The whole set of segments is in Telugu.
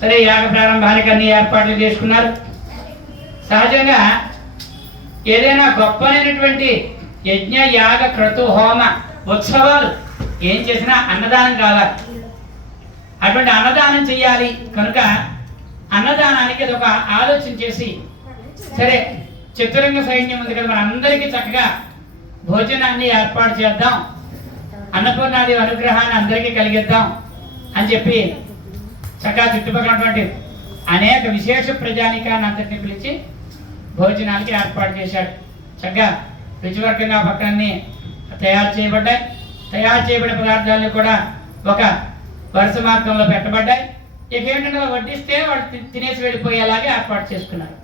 సరే యాగ ప్రారంభానికి అన్ని ఏర్పాట్లు చేసుకున్నారు. సహజంగా ఏదైనా గొప్పనైనటువంటి యజ్ఞ యాగ క్రతు హోమ ఉత్సవాలు ఏం చేసినా అన్నదానం కావాలి. అటువంటి అన్నదానం చెయ్యాలి కనుక అన్నదానానికి అది ఒక ఆలోచన చేసి, సరే చతురంగ సైన్యం ఉంది కదా, మన అందరికీ చక్కగా భోజనాన్ని ఏర్పాటు చేద్దాం, అన్నపూర్ణాదేవి అనుగ్రహాన్ని అందరికీ కలిగిద్దాం అని చెప్పి చక్కగా చుట్టుపక్కలటువంటి అనేక విశేష ప్రజానికాన్ని అందరినీ పిలిచి భోజనాలకి ఏర్పాటు చేశాడు. చక్కగా రుచివర్గంగా పక్కనన్నీ తయారు చేయబడ్డాయి. తయారు చేయబడిన పదార్థాలను కూడా ఒక వరుస మార్గంలో పెట్టబడ్డాయి. ఇక ఏంటంటే వడ్డిస్తే వాళ్ళు తినేసి వెళ్ళిపోయేలాగే ఏర్పాటు చేసుకున్నారు.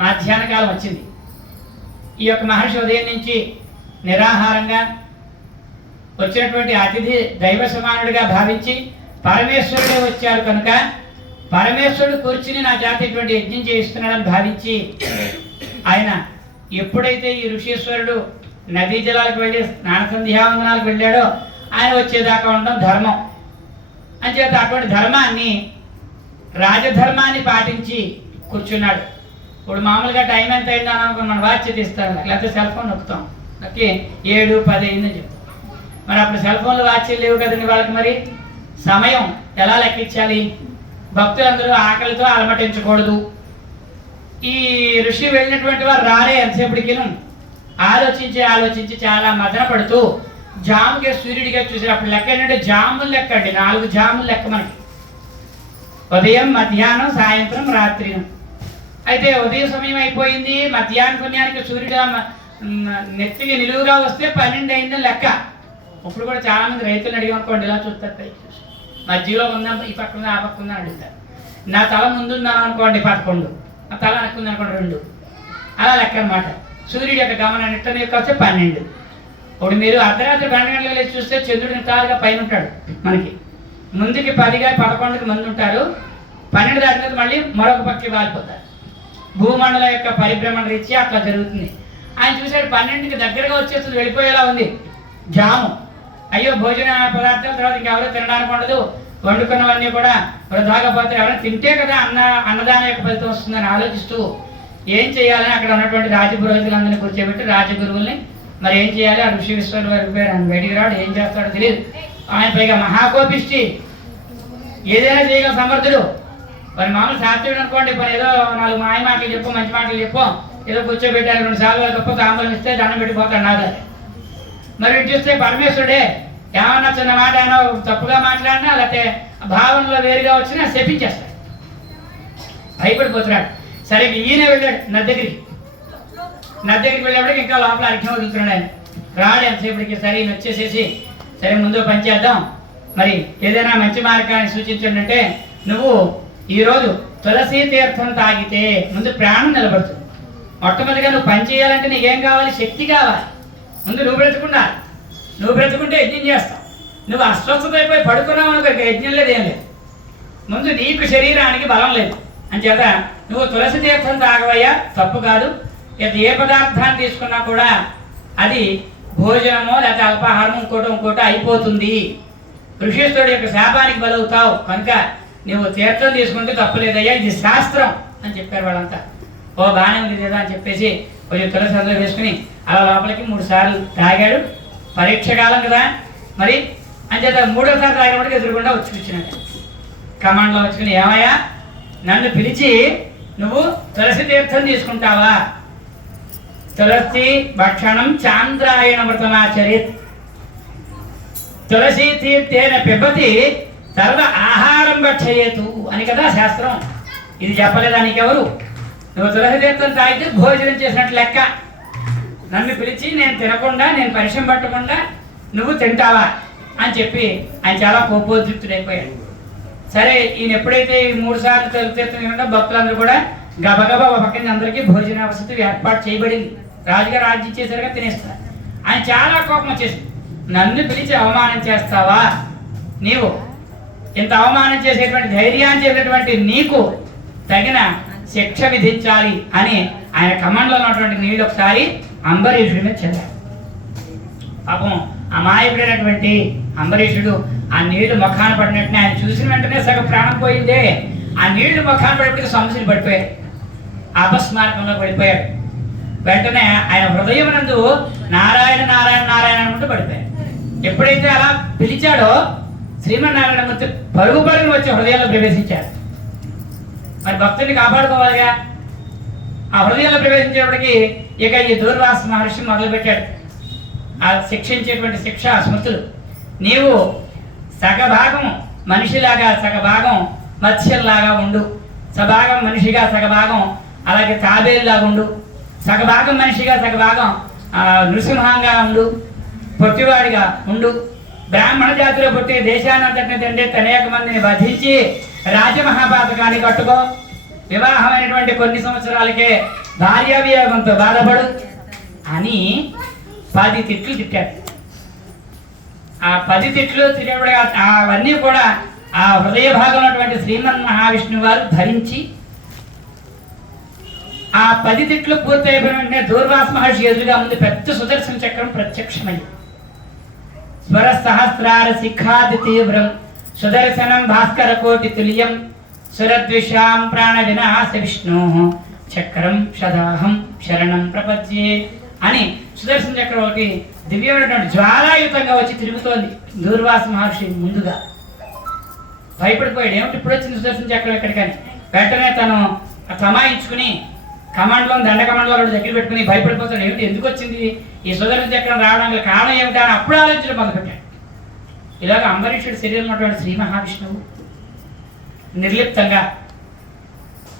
మధ్యాహ్న కాలం వచ్చింది. ఈ యొక్క మహర్షి ఉదయం నుంచి నిరాహారంగా వచ్చినటువంటి అతిథి దైవ సమానుడిగా భావించి పరమేశ్వరుడే వచ్చాడు కనుక పరమేశ్వరుడు కూర్చుని నా జాతి ఇటువంటి యజ్ఞం చేయిస్తున్నాడని భావించి ఆయన ఎప్పుడైతే ఈ ఋషీశ్వరుడు నదీ జలాలకు వెళ్ళి స్నాన సంధ్యావందనాలకు వెళ్ళాడో ఆయన వచ్చేదాకా ఉండడం ధర్మం అని చేత అటువంటి ధర్మాన్ని రాజధర్మాన్ని పాటించి కూర్చున్నాడు. ఇప్పుడు మామూలుగా టైం ఎంత అయిందని అనుకుని మన వాచ్ తీస్తాం, లేకపోతే సెల్ ఫోన్ నొక్కుతాం, నొక్కి 7, 10 అయిందని చెప్తాం. మరి అప్పుడు సెల్ ఫోన్లు వాచ్లు లేవు కదండి వాళ్ళకి. మరి సమయం ఎలా లెక్కించాలి? భక్తులందరూ ఆకలితో అలమటించకూడదు. ఈ ఋషి వెళ్ళినటువంటి వారు రాలే ఎంతసేపటికి ఆలోచించి చాలా మదన పడుతూ జాముగా సూర్యుడిగా చూసారు. అప్పుడు లెక్క ఏంటంటే జాములు లెక్క అండి, 4 జాములు లెక్క మనకి, ఉదయం మధ్యాహ్నం సాయంత్రం రాత్రి. అయితే ఉదయం సమయం అయిపోయింది, మధ్యాహ్న సమయానికి సూర్యుడు నెత్తికి నిలువుగా వస్తే 12 అయిందని లెక్క. ఇప్పుడు కూడా చాలా మంది రైతులను అడిగి అనుకోండి, ఇలా చూస్తారు, మధ్యలో ఉందా, ఈ పక్క ఉందా, ఆ పక్క ఉందా అని అడుగుతారు. నా తల ముందుందాను అనుకోండి 11, నా తల అనుకుంది అనుకోండి 2, అలా లెక్క అనమాట. సూర్యుడి యొక్క గమనం నిట్టని యొక్క వస్తే 12. ఇప్పుడు మీరు అర్ధరాత్రి 12 గంటలకు లేచి చూస్తే చంద్రుడు నిటారుగా పైన ఉంటాడు. మనకి ముందుకి 10గా 11కి మంది ఉంటారు, 12 దాటిన మళ్ళీ మరొక పక్కకి వాలిపోతారు. భూమండలం యొక్క పరిభ్రమణ రీత్యా అట్లా జరుగుతుంది. ఆయన చూసాడు 12కి దగ్గరగా వచ్చేస్తుంది, వెళ్ళిపోయేలా ఉంది జాము. అయ్యో భోజన పదార్థాల తర్వాత ఇంకెవరో తినడానికి ఉండదు, వండుకున్నవన్నీ కూడా వృధాగా పోతే ఎవరైనా తింటే కదా అన్నదానం యొక్క ఫలితం వస్తుందని ఆలోచిస్తూ ఏం చేయాలని అక్కడ ఉన్నటువంటి రాజపురోహితులందరినీ కూర్చోబెట్టి రాజగురువుల్ని మరి ఏం చేయాలి, ఆ ఋషి విశ్వరు వారికి పేరు ఆయన బయటికి రాడు, ఏం చేస్తాడో తెలియదు. ఆయన పైగా మహాకోపిష్టి, ఏదైనా చేయగల సమర్థుడు. మరి మామూలు శాస్త్రుడు అనుకోండి, ఇప్పుడు ఏదో 4 మాయ మాటలు చెప్పు, మంచి మాటలు చెప్పు, ఏదో కూర్చోబెట్టారు 2 సార్లు గొప్ప తాంబూలం ఇస్తే దండం పెట్టిపోతాడు నాదే. మరి ఇటు చూస్తే పరమేశ్వరుడే ఏమన్నా చిన్న మాట అయినా తప్పుగా మాట్లాడినా లేకపోతే భావనలో వేరుగా వచ్చినా శపించేస్తాడు, భయపడిపోతున్నాడు. సరే ఈయన వెళ్ళాడు నది దగ్గరికి వెళ్ళేప్పటికి ఇంకా లోపల అర్ఘ్యం వదులుతున్నాడు. ఆయన రాడు ఎంతసేపటికి. సరే ఈయన వచ్చేసేసి సరే ముందు పని చేద్దాం, మరి ఏదైనా మంచి మార్గాన్ని సూచించండి అంటే, నువ్వు ఈరోజు తులసీ తీర్థం తాగితే ముందు ప్రాణం నిలబడుతుంది. మొట్టమొదటిగా నువ్వు పని చేయాలంటే నీకేం కావాలి? శక్తి కావాలి. ముందు నువ్వు బ్రతుకున్నావు, నువ్వు బ్రతుకుంటే యజ్ఞం చేస్తావు. నువ్వు అస్వస్థత అయిపోయి పడుకున్నావు అనుకో, యజ్ఞం లేదు, ఏం లేదు. ముందు నీకు శరీరానికి బలం లేదు అంచేత నువ్వు తులసి తీర్థం తాగవయ్యా, తప్పు కాదు. ఏ పదార్థాన్ని తీసుకున్నా కూడా అది భోజనమో లేకపోతే అల్పాహారం ఇంకోటో అయిపోతుంది. ఋషీశ్వరుడు యొక్క శాపానికి బలవుతావు కనుక నువ్వు తీర్థం తీసుకుంటే తప్పులేదయ్యా, ఇది శాస్త్రం అని చెప్పారు వాళ్ళంతా. ఓ బాగానే ఉంది కదా అని చెప్పేసి కొంచెం తులసి అందులో వేసుకుని అలా లోపలికి 3 సార్లు తాగాడు. పరీక్ష కాలం కదా మరి అంచేత 3వ సారి తాగినప్పటికి ఎదురుకుండా వచ్చి కూర్చున్నాడు. కమాండ్లో వచ్చుకుని, ఏమయ్యా నన్ను పిలిచి నువ్వు తులసి తీర్థం తీసుకుంటావా? తులసి భక్షణం చాంద్రాయణ వ్రతమాచరిత్, తులసి తీర్థేన పిబతి సర్వ ఆహారం భక్షయేతు అని కదా శాస్త్రం. ఇది చెప్పలేదా నీకెవరు? నువ్వు తులసి తీర్థం తాగితే భోజనం చేసినట్టు లెక్క. నన్ను పిలిచి నేను తినకుండా, నేను పరిశ్రమ పట్టకుండా నువ్వు తింటావా అని చెప్పి ఆయన చాలా కోపోద్రిక్తుడైపోయాడు. సరే ఈయన ఎప్పుడైతే ఈ 3 సార్లు తులసి తీర్థం తినకుండా భక్తులందరూ కూడా గబగబా పక్కన అందరికీ భోజన వసతి ఏర్పాటు చేయబడింది. రాజుగారు రాజ్యం ఇచ్చేసరిగా తినేస్తారు. ఆయన చాలా కోపం వచ్చేసింది. నన్ను పిలిచి అవమానం చేస్తావా? నీవు ఇంత అవమానం చేసేటువంటి ధైర్యాన్ని చేసేటువంటి నీకు తగిన శిక్ష విధించాలి అని ఆయన కమండలో ఉన్నటువంటి నీళ్ళు ఒకసారి అంబరీషుడి మీద చల్లారు. పాపం అమాయకుడైనటువంటి అంబరీషుడు ఆ నీళ్లు ముఖాన పడినట్టునే ఆయన చూసిన వెంటనే సగం ప్రాణం పోయిందే. ఆ నీళ్లు ముఖాన పడిపోతే సమస్యలు పడిపోయాడు, అపస్మారకంలో పడిపోయాడు. వెంటనే ఆయన హృదయం నందు నారాయణ నారాయణ నారాయణ అనుకుంటూ పడిపోయాడు. ఎప్పుడైతే అలా పిలిచాడో శ్రీమన్నారాయణమూర్తి పరుగు పరుగును వచ్చి హృదయంలో ప్రవేశించాడు. మరి భక్తుడిని కాపాడుకోవాలిగా. ఆ హృదయంలో ప్రవేశించేప్పటికి ఇక ఈ దూర్వాస మహర్షి మొదలుపెట్టాడు ఆ శిక్షించేటువంటి శిక్ష స్మృతులు. నీవు సగభాగం మనిషిలాగా సగభాగం మత్స్యంలాగా ఉండు, సగభాగం మనిషిగా సగభాగం అలాగే తాబేలులాగా ఉండు, సగభాగం మనిషిగా సగభాగం నృసింహంగా ఉండు, పొట్టివాడిగా ఉండు, బ్రాహ్మణ జాతిలో పుట్టి దేశానంతటిని తండ్రి అనేక మందిని వధించి రాజమహాపాతకాన్ని కట్టుకో, వివాహమైనటువంటి కొన్ని సంవత్సరాలకే భార్యావియోగంతో బాధపడు అని 10 తిట్లు తిట్టాడు. ఆ 10 తిట్లు తిట్టేప్పుడు అవన్నీ కూడా ఆ హృదయ భాగం ఉన్నటువంటి శ్రీమన్ మహావిష్ణువు వారు ధరించి ఆ 10 తిట్లు పూర్తయిపోయిన వెంటనే దూర్వాస మహర్షి ఎదురుగా ముందు పెద్ద సుదర్శన చక్రం ప్రత్యక్షమైంది. స్వర సహస్రార శిఖాది తీవ్రం సుదర్శనం భాస్కర కోటి తుల్యం సురద్విషాం ప్రాణ వినాశ విష్ణు చక్రం సదాహం శరణం ప్రపద్యే అని సుదర్శన చక్రం ఒకటి దివ్యమైనటువంటి జ్వాలాయుతంగా వచ్చి తిరుగుతోంది. దూర్వాస మహర్షి ముందుగా భయపడిపోయాడు, ఏమిటి ఇప్పుడు వచ్చింది సుదర్శన చక్రం ఎక్కడికని. వెంటనే తను తమాయించుకుని కమాండ్లో దండకమాండ్లో దగ్గర పెట్టుకుని భయపడిపోతాడు, ఏమిటి ఎందుకు వచ్చింది ఈ సుదర్శన చక్రం రావడానికి కారణం ఏమిటా అని అప్పుడు ఆలోచించడం మొదలుపెట్టాడు. ఇలాగ అంబరీషుడి శరీరం ఉన్నటువంటి శ్రీ మహావిష్ణువు నిర్లిప్తంగా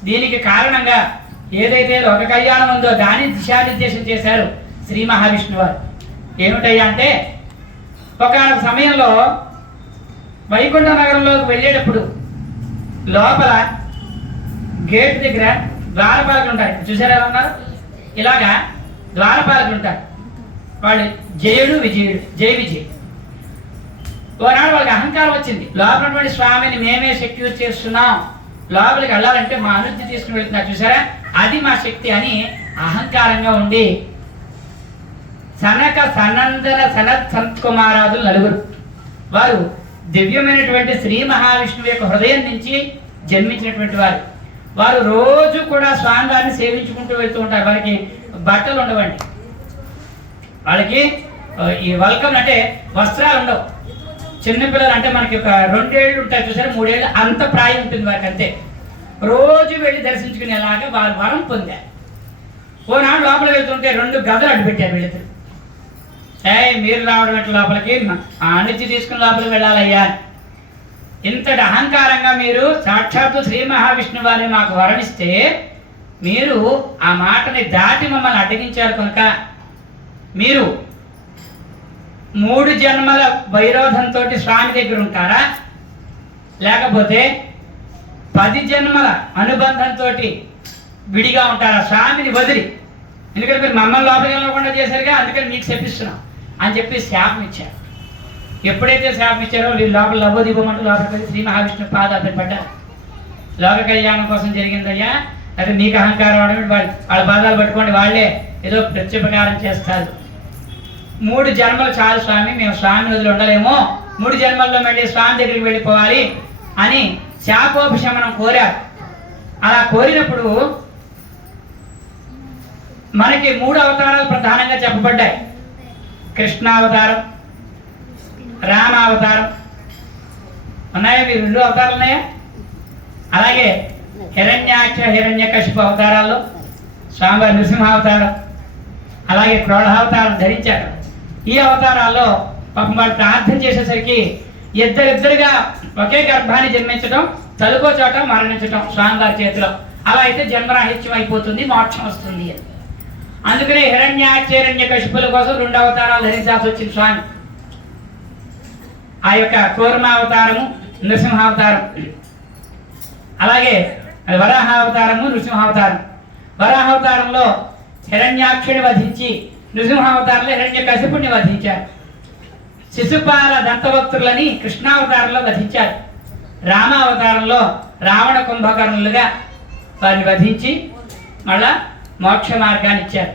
దీనికి కారణంగా ఏదైతే లోక కళ్యాణం ఉందో దాన్ని దిశానిర్దేశం చేశారు శ్రీ మహావిష్ణువు వారు. ఏమిటయ్యా అంటే ఒకనొక సమయంలో వైకుంఠ నగరంలోకి వెళ్ళేటప్పుడు లోపల గేట్ దగ్గర ద్వారపాలకులు ఉంటారు, చూసారా ఎలా ఉన్నారు, ఇలాగా ద్వారపాలకులు ఉంటారు. వాళ్ళు జయుడు విజయుడు, జయ విజయుడు. ఓనాడు వాళ్ళకి అహంకారం వచ్చింది, లోపల స్వామిని మేమే సెక్యూర్ చేస్తున్నాం, లోపలికి వెళ్ళాలంటే మా అనుజ్ఞ తీసుకుని వెళ్తున్నారు చూసారా, అది మా శక్తి అని అహంకారంగా ఉండి సనక సనందన సనత్ సంత్ కుమారాదులు నలుగురు వారు దివ్యమైనటువంటి శ్రీ మహావిష్ణువు యొక్క హృదయం నుంచి జన్మించినటువంటి వారు. వారు రోజు కూడా స్వామివారిని సేవించుకుంటూ వెళ్తూ ఉంటారు. వారికి బట్టలు ఉండవండి, వాళ్ళకి ఈ వల్కం అంటే వస్త్రాలు ఉండవు. చిన్నపిల్లలు అంటే మనకి ఒక 2 ఏళ్ళు ఉంటాయి చూసారు, 3 ఏళ్ళు అంత ప్రాయం ఉంటుంది వారికి, అంతే. రోజు వెళ్ళి దర్శించుకునేలాగా వారు వరం పొందారు. ఓనాడు లోపల వెళ్తుంటే 2 గదులు అడ్డు పెట్టారు వీళ్ళిద్దరు. మీరు రావడం ఎట్లా లోపలికి, అనుజ్ఞ తీసుకుని లోపలికి వెళ్ళాలయ్యా. ఇంతటి అహంకారంగా మీరు సాక్షాత్తు శ్రీ మహావిష్ణు వారిని మాకు వరణిస్తే మీరు ఆ మాటని దాటి మమ్మల్ని అడ్డగించారు కనుక మీరు 3 జన్మల వైరోధంతో స్వామి దగ్గర ఉంటారా, లేకపోతే 10 జన్మల అనుబంధంతో విడిగా ఉంటారా స్వామిని వదిలి? ఎందుకంటే మీరు మమ్మల్ని లోపలికి వెళ్ళకుండా చేశారుగా, అందుకని మీకు శపిస్తున్నాం అని చెప్పి శాపం ఇచ్చారు. ఎప్పుడైతే శాపం ఇచ్చారో వీళ్ళు లోపల లభోదీపమంటూ లోపలికి శ్రీ మహావిష్ణు పాదాలు పడ్డారు. లోక కళ్యాణం కోసం జరిగిందయ్యా, అయితే మీకు అహంకారం అవడం వాళ్ళ పాదాలు పట్టుకోండి, వాళ్ళే ఏదో ప్రత్యుపకారం చేస్తారు. 3 జన్మలు చాలు స్వామి, మేము స్వామి వదిలి ఉండలేమో, 3 జన్మల్లో మళ్ళీ స్వామి దగ్గరికి వెళ్ళిపోవాలి అని శాపోపశమనం కోరారు. అలా కోరినప్పుడు మనకి 3 అవతారాలు ప్రధానంగా చెప్పబడ్డాయి. కృష్ణావతారం, రామావతారం ఉన్నాయా, మీరు 2 అవతారాలు ఉన్నాయా? అలాగే హిరణ్యాక్ష హిరణ్యకశిపు అవతారాల్లో స్వామివారి నృసింహావతారం, అలాగే క్రోధావతారం ధరించారు. ఈ అవతారాల్లో పాపం వాళ్ళు ప్రార్థన చేసేసరికి ఇద్దరిద్దరుగా ఒకే గర్భాన్ని జన్మించడం, తలుకో చోట మరణించడం స్వామివారి చేతిలో. అలా అయితే జన్మరాహిత్యం అయిపోతుంది, మోక్షం వస్తుంది. అందుకనే హిరణ్యాక్ష కశిపుల కోసం 2 అవతారాలు ధరించాల్సి వచ్చింది స్వామి. ఆ యొక్క కూర్మావతారము, నృసింహావతారం, అలాగే వరాహావతారము, నృసింహావతారం. వరాహావతారంలో హిరణ్యాక్షుని వధించి, నృసింహావతారంలో హిరణ్యకశిపుణ్ణి వధించారు. శిశుపాల దంతభక్తులని కృష్ణావతారంలో వధించారు. రామావతారంలో రావణ కుంభకర్ణులుగా వారిని వధించి మళ్ళా మోక్ష మార్గాన్ని ఇచ్చారు.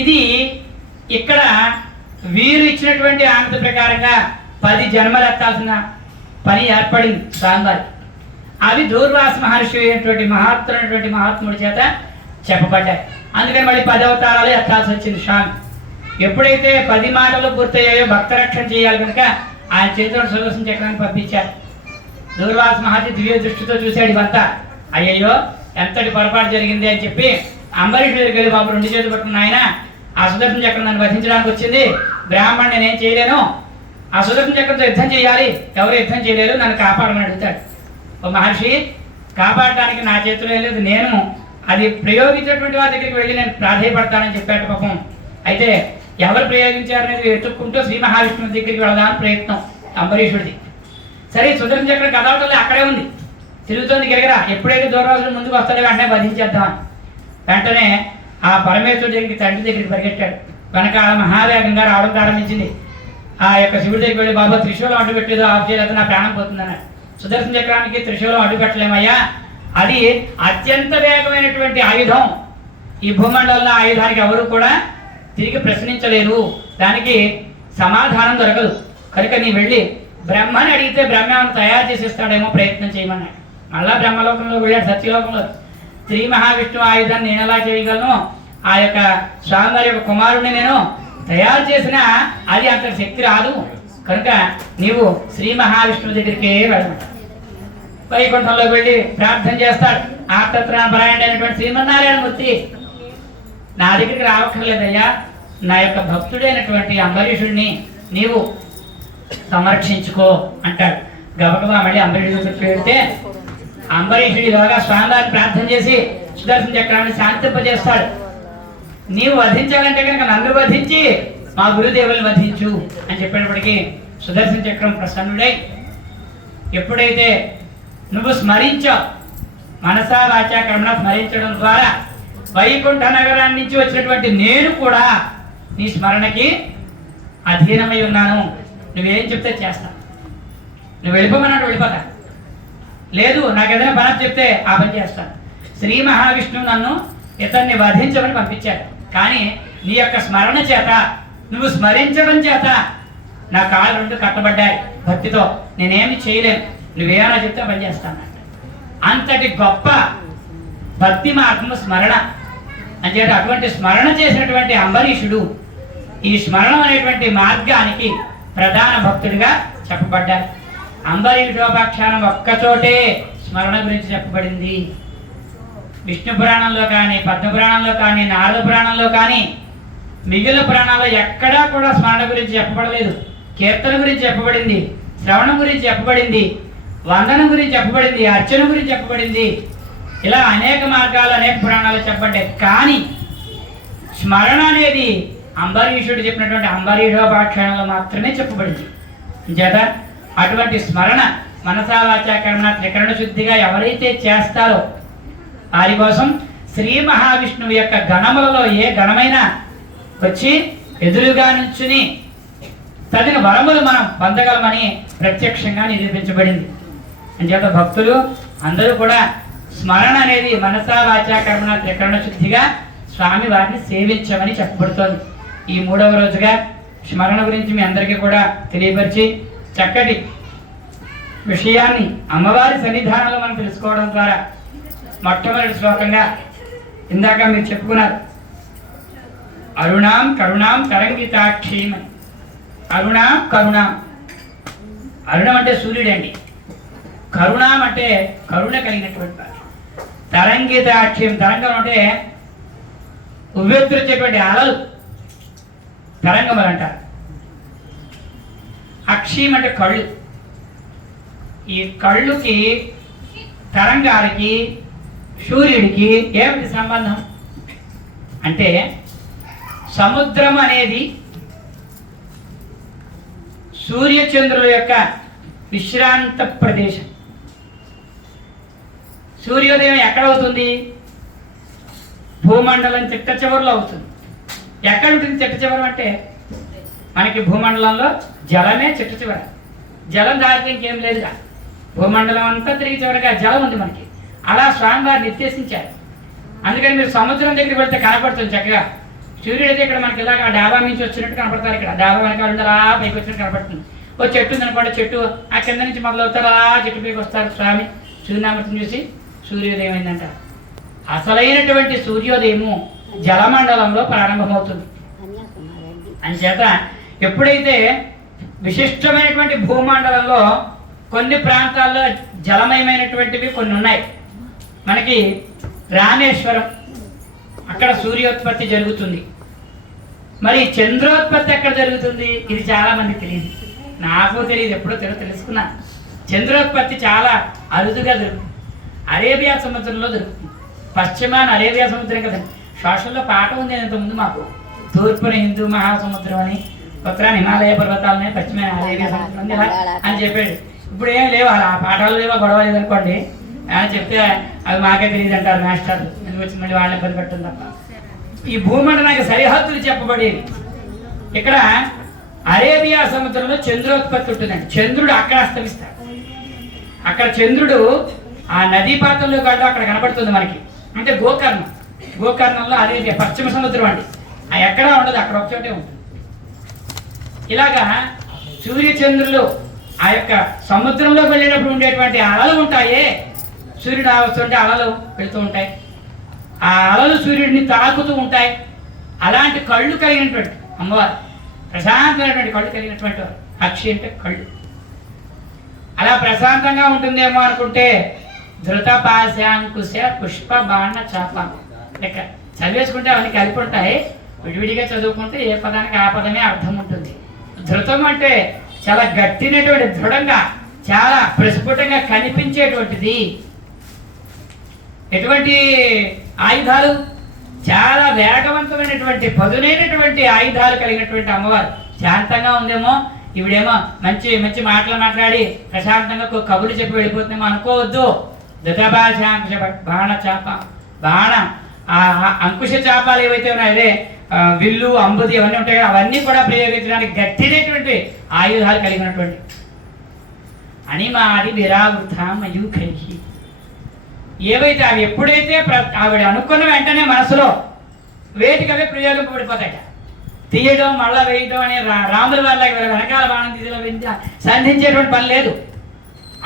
ఇది ఇక్కడ వీరు ఇచ్చినటువంటి ఆనతి ప్రకారంగా 10 జన్మలు ఎత్తాల్సిన పని ఏర్పడింది స్వామివారి. అవి దూర్వాస మహర్షి అయినటువంటి మహాత్ముడి చేత చెప్పబడ్డాయి. అందుకని మళ్ళీ 10 అవతారాలు ఎత్తాల్సి వచ్చింది స్వామి. ఎప్పుడైతే 10 మాటలు పూర్తయ్యాయో భక్త రక్షణ చేయాలి కనుక ఆయన చేతిలో సుదర్శన చక్రాన్ని పంపించారు. దూర్వాస మహర్షి దివ్య దృష్టితో చూశాడు ఇవంతా. అయ్యయ్యో ఎంతటి పొరపాటు జరిగింది అని చెప్పి అంబరీషుడి దగ్గరికి వెళ్ళి, బాబు 2 చేతులు పట్టుకున్న ఆయన, ఆ సుదర్శన చక్రం నన్ను వధించడానికి వచ్చింది, బ్రాహ్మణ్ నేనేం చేయలేను, ఆ సుదర్శన చక్రంతో యుద్ధం చేయాలి, ఎవరు యుద్ధం చేయలేరు, నన్ను కాపాడమని అడుగుతాడు. ఓ మహర్షి, కాపాడటానికి నా చేతిలో లేదు, నేను అది ప్రయోగించినటువంటి వారి దగ్గరికి వెళ్ళి నేను ప్రాధాయపడతానని చెప్పాడు పాపం. అయితే ఎవరు ప్రయోగించారనేది వెతుక్కుంటూ శ్రీ మహావిష్ణువు దగ్గరికి వెళదామని ప్రయత్నం అంబరీషుడిది. సరే సుదర్శన చక్రం కదలటంలో అక్కడే ఉంది, తిరుగుతోంది గిరగిరా. ఎప్పుడైతే దూర్వాసుడు ముందుకు వస్తాడో వెంటనే వధించేద్దామని వెంటనే ఆ పరమేశ్వరుడి దగ్గరికి తండ్రి దగ్గరికి పరిగెట్టాడు. వెనకాల మహావేగంగా రావడం ప్రారంభించింది. ఆ యొక్క శివుడి దగ్గరికి వెళ్ళి, బాబా త్రిశూలం అడ్డు పెట్టలేదు, ఆఫ్ చేయలేదు, నా ప్రాణం పోతుందన్నాడు. సుదర్శన చక్రానికి త్రిశూలం అడ్డు పెట్టలేమయ్యా, అది అత్యంత వేగమైనటువంటి ఆయుధం, ఈ భూమండలంలో ఆయుధానికి ఎవరు కూడా తిరిగి ప్రశ్నించలేరు, దానికి సమాధానం దొరకదు, కనుక నీ వెళ్ళి బ్రహ్మని అడిగితే బ్రహ్మ ఏమైనా తయారు చేసిస్తాడేమో, ప్రయత్నం చేయమన్నాడు. మళ్ళా బ్రహ్మలోకంలో వెళ్ళాడు, సత్యలోకంలో. శ్రీ మహావిష్ణువు ఆయుధాన్ని నేను ఎలా చేయగలను, ఆ యొక్క స్వామివారి యొక్క కుమారుడిని నేను తయారు చేసినా అది అంత శక్తి రాదు, కనుక నీవు శ్రీ మహావిష్ణువు దగ్గరికే వెళ్ళమన్నాడు. వైకుంఠంలోకి వెళ్ళి ప్రార్థన చేస్తాడు. ఆర్తత్రాణపరాయణ అయినటువంటి శ్రీమన్నారాయణమూర్తి, నా దగ్గరికి రావక్కర్లేదయ్యా, నా యొక్క భక్తుడైనటువంటి అంబరీషుడిని నీవు సంరక్షించుకో అంటాడు. గబగబా మళ్ళీ అంబరీషుడు చెప్పి వెళ్తే అంబరీషుడిలాగా స్వామివారిని ప్రార్థన చేసి సుదర్శన చక్రాన్ని శాంతింపజేస్తాడు. నీవు వధించాలంటే కనుక నన్ను వధించి మా గురుదేవుల్ని వధించు అని చెప్పేటప్పటికీ సుదర్శన చక్రం ప్రసన్నుడై, ఎప్పుడైతే నువ్వు స్మరించావు, మనసా వాచా కర్మణ స్మరించడం ద్వారా వైకుంఠ నగరాన్ని నుంచి వచ్చినటువంటి నేను కూడా నీ స్మరణకి అధీనమై ఉన్నాను, నువ్వేం చెప్తే చేస్తా, నువ్వు వెళ్ళిపోమన్నాడు వెళ్ళిపోతా, లేదు నాకు ఏదైనా పని చెప్తే ఆ పని చేస్తాను. శ్రీ మహావిష్ణువు నన్ను ఇతన్ని వధించమని పంపించాడు, కానీ నీ యొక్క స్మరణ చేత, నువ్వు స్మరించడం చేత నా కాళ్ళు 2 కట్టబడ్డాయి భక్తితో, నేనేమి చేయలేను, నువ్వేమైనా చెప్తే పని చేస్తాను. అంతటి గొప్ప భక్తి మార్గము స్మరణ అంచేత అటువంటి స్మరణ చేసినటువంటి అంబరీషుడు ఈ స్మరణం అనేటువంటి మార్గానికి ప్రధాన భక్తుడిగా చెప్పబడ్డారు. అంబరీషోపాఖ్యానం ఒక్కచోటే స్మరణ గురించి చెప్పబడింది. విష్ణు పురాణంలో కానీ, పద్మపురాణంలో కానీ, నారద పురాణంలో కానీ, మిగిలిన పురాణాల్లో ఎక్కడా కూడా స్మరణ గురించి చెప్పబడలేదు. కీర్తన గురించి చెప్పబడింది, శ్రవణం గురించి చెప్పబడింది, వందనం గురించి చెప్పబడింది, అర్చన గురించి చెప్పబడింది. ఇలా అనేక మార్గాలు అనేక పురాణాలు చెప్పబడ్డాయి. కానీ స్మరణ అనేది అంబరీషుడు చెప్పినటువంటి అంబరీషోపాఖ్యానంలో మాత్రమే చెప్పబడింది. చేత అటువంటి స్మరణ మనసా వాచా కర్మణ త్రికరణ శుద్ధిగా ఎవరైతే చేస్తారో వారి కోసం శ్రీ మహావిష్ణువు యొక్క గణములలో ఏ గణమైనా వచ్చి ఎదురుగా నుంచుని తగిన వరములు మనం పొందగలమని ప్రత్యక్షంగా నిరూపించబడింది. అంచేత భక్తులు అందరూ కూడా స్మరణ అనేది మనసా వాచా కర్మణ త్రికరణ శుద్ధిగా స్వామి వారిని సేవించమని చెప్పబడుతోంది. ఈ 3వ రోజుగా స్మరణ గురించి మీ అందరికీ కూడా తెలియపరిచి చక్కటి విషయాన్ని అమ్మవారి సన్నిధానంలో మనం తెలుసుకోవడం ద్వారా మొట్టమొదటి శ్లోకంగా ఇందాక మీరు చెప్పుకున్నారు, అరుణాం కరుణాం తరంగితాక్షీం. అరుణాం కరుణాం, అరుణం అంటే సూర్యుడు అండి, కరుణాం అంటే కరుణ కలిగినటువంటి వారు. తరంగితాక్షీం, తరంగం అంటే ఉవ్వెత్తుచేటువంటి అలలు తరంగములు అంటారు. అక్షీం అంటే కళ్ళు. ఈ కళ్ళుకి తరంగాలకి సూర్యుడికి ఏమిటి సంబంధం అంటే, సముద్రం అనేది సూర్యచంద్రుల యొక్క విశ్రాంత ప్రదేశం. సూర్యోదయం ఎక్కడ అవుతుంది? భూమండలం చిట్ట చివరిలో అవుతుంది. ఎక్కడ ఉంటుంది చిట్ట చివరం అంటే, మనకి భూమండలంలో జలమే చిట్ట చివర, జలం దాటితే ఇంకేం లేదుగా. భూమండలం అంతా తిరిగి చివరగా జలం ఉంది మనకి. అలా స్వామివారు నిర్దేశించారు. అందుకని మీరు సముద్రం దగ్గరికి వెళ్తే కనపడుతుంది చక్కగా. సూర్యుడు అయితే ఇక్కడ మనకి ఇలాగ డాబా నుంచి వచ్చినట్టు కనపడతారు. ఇక్కడ డాబా వెనకాల ఉండరా పైకి వచ్చినట్టు కనపడుతుంది. ఓ చెట్టు ఉందనుకోండి, చెట్టు ఆ కింద నుంచి మొదలవుతారు, ఆ చెట్టు పైకి వస్తారు స్వామి, సూర్యనామృతం చూసి సూర్యోదయం అయిందంటారు. అసలైనటువంటి సూర్యోదయము జలమండలంలో ప్రారంభమవుతుంది. అంచేత ఎప్పుడైతే విశిష్టమైనటువంటి భూమండలంలో కొన్ని ప్రాంతాల్లో జలమయమైనటువంటివి కొన్ని ఉన్నాయి. మనకి రామేశ్వరం, అక్కడ సూర్యోత్పత్తి జరుగుతుంది. మరి చంద్రోత్పత్తి ఎక్కడ జరుగుతుంది? ఇది చాలా మందికి తెలియదు, నాకు తెలియదు, ఎప్పుడో తెలుసుకున్నా. చంద్రోత్పత్తి చాలా అరుదుగా దొరుకుతుంది. అరేబియా సముద్రంలో దొరుకుతుంది. పశ్చిమాన అరేబియా సముద్రం కదా, సోషల్లో పాట ఉంది ఇంతకుముందు మాకు, తూర్పున హిందూ మహాసముద్రం అని, ఉత్తరాన హిమాలయ పర్వతాలని, పశ్చిమాన అరేబియా సముద్రం ఉంది అని చెప్పాడు. ఇప్పుడు ఏం లేవు, ఆ పాఠాలు లేవా, గొడవ లేదనుకోండి అని చెప్తే అవి మాకే తెలియదు అంటారు మాస్టర్లు. ఎందుకు వచ్చి మళ్ళీ వాళ్ళని ఇబ్బంది పెట్టడం తప్ప. ఈ భూమండలానికి సరిహద్దులు చెప్పబడేవి. ఇక్కడ అరేబియా సముద్రంలో చంద్రోత్పత్తి ఉంటుందండి. చంద్రుడు అక్కడ అస్తమిస్తాడు. అక్కడ చంద్రుడు ఆ నదీ పాత్రలో గడ్డ అక్కడ కనబడుతుంది మనకి. అంటే గోకర్ణంలో అరేబియా పశ్చిమ సముద్రం అండి. ఆ ఎక్కడా ఉండదు, అక్కడ ఒకచోటే ఉంటుంది. ఇలాగా సూర్యచంద్రులు ఆ యొక్క సముద్రంలోకి వెళ్ళినప్పుడు ఉండేటువంటి అలలు ఉంటాయే, సూర్యుడు వస్తుంటే అలలు వెళుతూ ఉంటాయి, ఆ అలలు సూర్యుడిని తాకుతూ ఉంటాయి. అలాంటి కళ్ళు కలిగినటువంటి అమ్మవారు, ప్రశాంతమైనటువంటి కళ్ళు కలిగినటువంటి పక్షి అంటే కళ్ళు. అలా ప్రశాంతంగా ఉంటుందేమో అనుకుంటే ధృత పాశాంకుశ పుష్ప బాణ చాప లెక్క చదివేసుకుంటే అవన్నీ కలిపి ఉంటాయి. విడివిడిగా చదువుకుంటే ఏ పదానికి ఆ పదమే అర్థం ఉంటుంది. ధృతం అంటే చాలా గట్టినటువంటి, దృఢంగా, చాలా ప్రస్ఫుటంగా కనిపించేటువంటిది. ఎటువంటి ఆయుధాలు? చాలా వేగవంతమైనటువంటి పదునైనటువంటి ఆయుధాలు కలిగినటువంటి అమ్మవారు. శాంతంగా ఉందేమో, ఇవిడేమో మంచి మంచి మాటలు మాట్లాడి ప్రశాంతంగా కబుర్లు చెప్పి వెళ్ళిపోతుందేమో అనుకోవద్దు. దృతభాషాంకుశ బాణ చాప, బాణ అంకుశ చాపాలు ఏవైతే ఉన్నాయో అదే విల్లు, అంబుది అవన్నీ ఉంటాయి కదా, అవన్నీ కూడా ప్రయోగించడానికి గట్టినటువంటి ఆయుధాలు కలిగినటువంటి అనిమాది విరావృత మయూఖై. ఏవైతే అవి ఎప్పుడైతే ఆవిడ అనుకున్న వెంటనే మనసులో వేటికవే ప్రయోగింపబడిపోతాయి. తీయడం మళ్ళా వేయడం అనే రాముల వాళ్ళకి వెనకాల బాణం తీసిలో సంధించేటువంటి పని లేదు.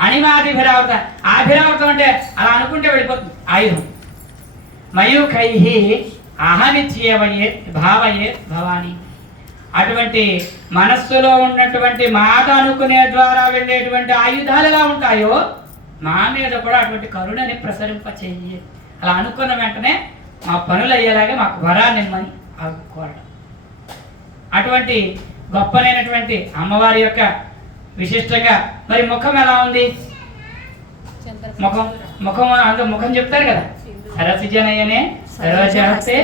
అనిమాది విరావృత, ఆభిరావృతం అంటే అలా అనుకుంటే వెళ్ళిపోతుంది ఆయుధం. మయూఖై అహమిత్యేవయే భావయే భవాని. అటువంటి మనస్సులో ఉన్నటువంటి మాట అనుకునే ద్వారా వెళ్ళేటువంటి ఆయుధాలు ఎలా ఉంటాయో మా మీద కూడా అటువంటి కరుణని ప్రసరింప చెయ్యి. అలా అనుకున్న వెంటనే మా పనులు అయ్యేలాగా మాకు వరాన్ని ఇమ్మని కోరడం. అటువంటి గొప్పనైనటువంటి అమ్మవారి యొక్క విశిష్టంగా. మరి ముఖం ఎలా ఉంది? ముఖం ముఖం అందులో ముఖం చెప్తారు కదా, సరసిజనయనే సరోజహస్తే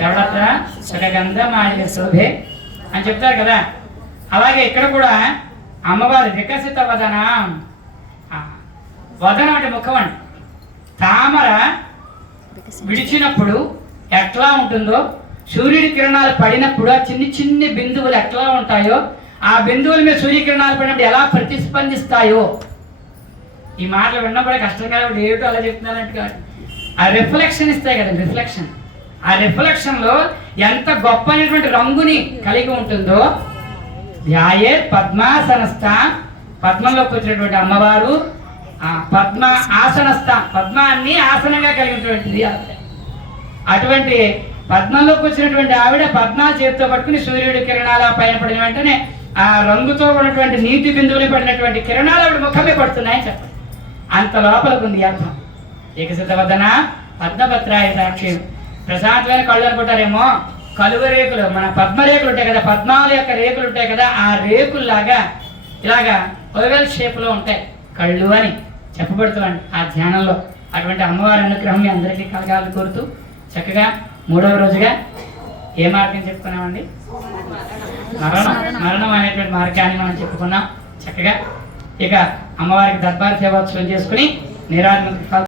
దళత్ర సుగంధమాయ శోభే అని చెప్తారు కదా. అలాగే ఇక్కడ కూడా అమ్మవారి వికసిత వదనం. వదనం అంటే ముఖం అండి. తామర విడిచినప్పుడు ఎట్లా ఉంటుందో, సూర్యుడి కిరణాలు పడినప్పుడు ఆ చిన్ని చిన్ని బిందువులు ఎట్లా ఉంటాయో, ఆ బిందువుల మీద సూర్యకిరణాలు పడినప్పుడు ఎలా ప్రతిస్పందిస్తాయో. ఈ మాటలు విన్నప్పుడే కష్టంగా ఏమిటో అలా చెప్తున్నారంటే కాదు, ఆ రిఫ్లెక్షన్ ఇస్తాయి కదా, రిఫ్లెక్షన్. ఆ రిఫ్లెక్షన్లో ఎంత గొప్ప అయినటువంటి రంగుని కలిగి ఉంటుందో. ధ్యాయే పద్మాసనస్థ, పద్మంలోకి వచ్చినటువంటి అమ్మవారు పద్మ ఆసనస్థ, పద్మాన్ని ఆసనంగా కలిగినటువంటిది. అటువంటి పద్మంలోకి వచ్చినటువంటి ఆవిడ పద్మాలు చేతితో పట్టుకుని సూర్యుడి కిరణాల పైన పడిన వెంటనే ఆ రంగుతో ఉన్నటువంటి నీటి బిందువులు పడినటువంటి కిరణాలు ఆవిడ ముఖమే పడుతున్నాయని చెప్పండి. అంత లోపలికి ఉంది అర్థం. వికసిత వదన పద్మపత్రాయ సాక్షి. ప్రశాంతమైన కళ్ళు అనుకుంటారేమో, కలువ రేకులు, మన పద్మ రేకులు ఉంటాయి కదా, పద్మాల యొక్క రేకులు ఉంటాయి కదా, ఆ రేకుల్లాగా ఇలాగా ఓవెల్ షేప్లో ఉంటాయి కళ్ళు అని చెప్పబడుతుంది ఆ ధ్యానంలో. అటువంటి అమ్మవారి అనుగ్రహం మీ అందరికీ కలగాలని కోరుతూ చక్కగా 3వ రోజుగా ఏ మార్గం చెప్పుకున్నామండి? మరణం అనేటువంటి మార్గాన్ని మనం చెప్పుకున్నాం. చక్కగా ఇక అమ్మవారికి దర్బార్ సేవోత్సవం చేసుకుని నిరాజ